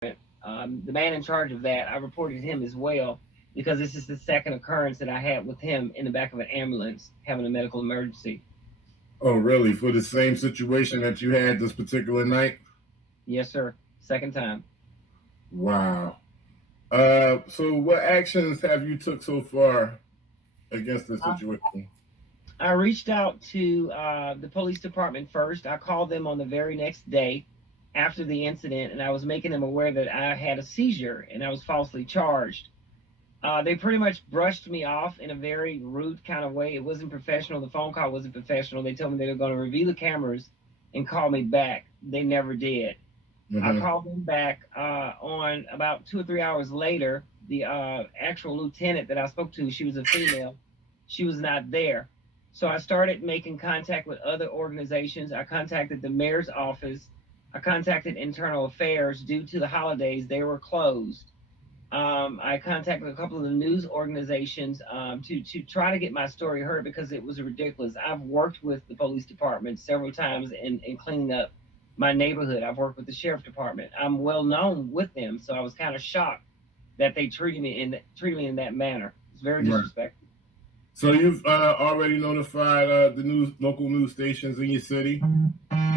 The man in charge of that, I reported him as well because this is the second occurrence that I had with him in the back of an ambulance having a medical emergency. Oh, really? For the same situation that you had this particular night? Yes, sir. Second time. Wow. So what actions have you took so far against this situation? I reached out to the police department first. I called them on the very next day after the incident, and I was making them aware that I had a seizure and I was falsely charged. They pretty much brushed me off in a very rude kind of way. It wasn't professional. The phone call wasn't professional. They told me they were going to review the cameras and call me back. They never did. I Mm-hmm. called them back on about 2 or 3 hours later. The actual lieutenant that I spoke to, she was a female. She was not there. So I started making contact with other organizations. I contacted the mayor's office. I contacted internal affairs. Due to the holidays, they were closed. I contacted a couple of the news organizations to try to get my story heard because it was ridiculous. I've worked with the police department several times in cleaning up my neighborhood. I've worked with the sheriff department. I'm well known with them, so I was kind of shocked that they treated me in that manner. It's very Right. disrespectful. So you've already lotified the local news stations in your city?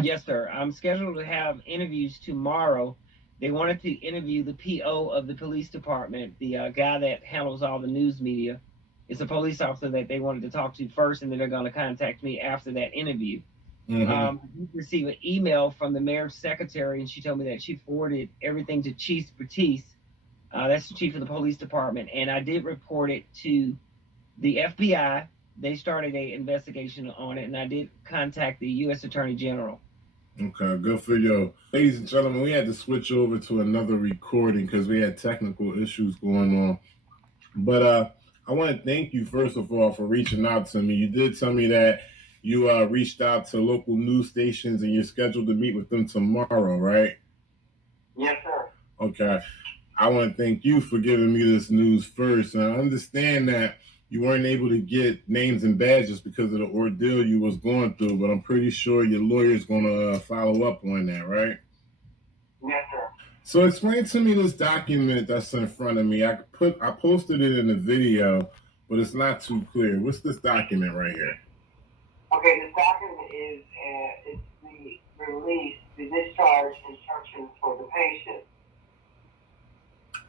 Yes, sir. I'm scheduled to have interviews tomorrow. They wanted to interview the PO of the police department, the guy that handles all the news media. It's a police officer that they wanted to talk to first, and then they're going to contact me after that interview. Mm-hmm. I received an email from the mayor's secretary, and she told me that she forwarded everything to Chief Batiste. That's the chief of the police department, and I did report it to the FBI. They started a investigation on it, and I did contact the U.S. Attorney General. Okay, good for you. Ladies and gentlemen, we had to switch over to another recording because we had technical issues going on. But I want to thank you, first of all, for reaching out to me. You did tell me that you reached out to local news stations and you're scheduled to meet with them tomorrow, right? Yes, sir. Okay. I want to thank you for giving me this news first. And I understand that you weren't able to get names and badges because of the ordeal you was going through, but I'm pretty sure your lawyer's going to follow up on that, right? Yes, sir. So explain to me this document that's in front of me. I posted it in the video, but it's not too clear. What's this document right here? Okay, this document is it's the release, the discharge instructions for the patient.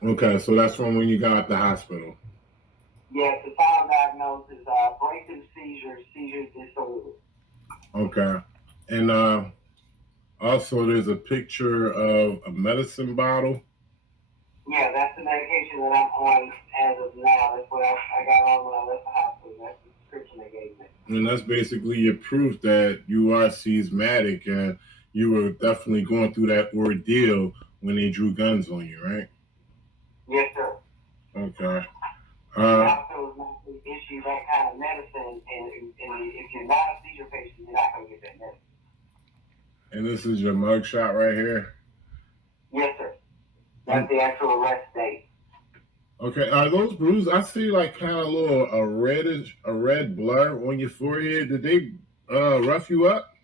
Okay, so that's from when you got out the hospital. Yes, the final diagnosis: breakthrough seizure disorder. Okay, and also there's a picture of a medicine bottle. Yeah, that's the medication that I'm on as of now. That's what I got on when I left the hospital. That's the prescription they gave me. And that's basically your proof that you are seismatic and you were definitely going through that ordeal when they drew guns on you, right? Yes, sir. Okay. The hospital is not going to issue that kind of medicine, and if you're not a seizure patient, you're not going to get that medicine. And this is your mugshot right here? Yes, sir. That's the actual arrest date. Okay, are those bruises? I see like kind of a red blur on your forehead. Did they rough you up?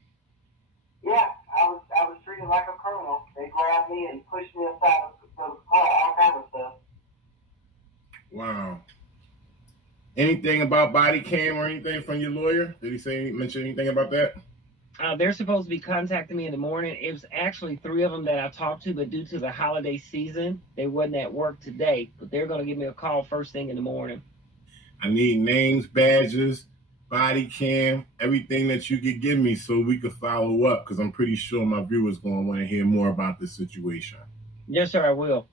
Yeah, I was treated like a criminal. They grabbed me and pushed me aside of the car, all kinds of stuff. Wow. Anything about body cam or anything from your lawyer? Did he mention anything about that? They're supposed to be contacting me in the morning. It was actually three of them that I talked to, but due to the holiday season, they wasn't at work today. But they're going to give me a call first thing in the morning. I need names, badges, body cam, everything that you could give me so we could follow up, because I'm pretty sure my viewers going to want to hear more about this situation. Yes, sir, I will.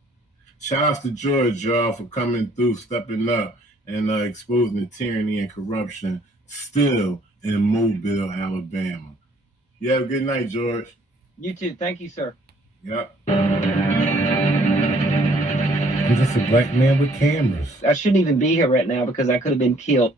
Shout outs to George, y'all, for coming through, stepping up, and exposing the tyranny and corruption still in Mobile, Alabama. You have a good night, George. You too. Thank you, sir. Yep. I'm just a black man with cameras. I shouldn't even be here right now because I could have been killed.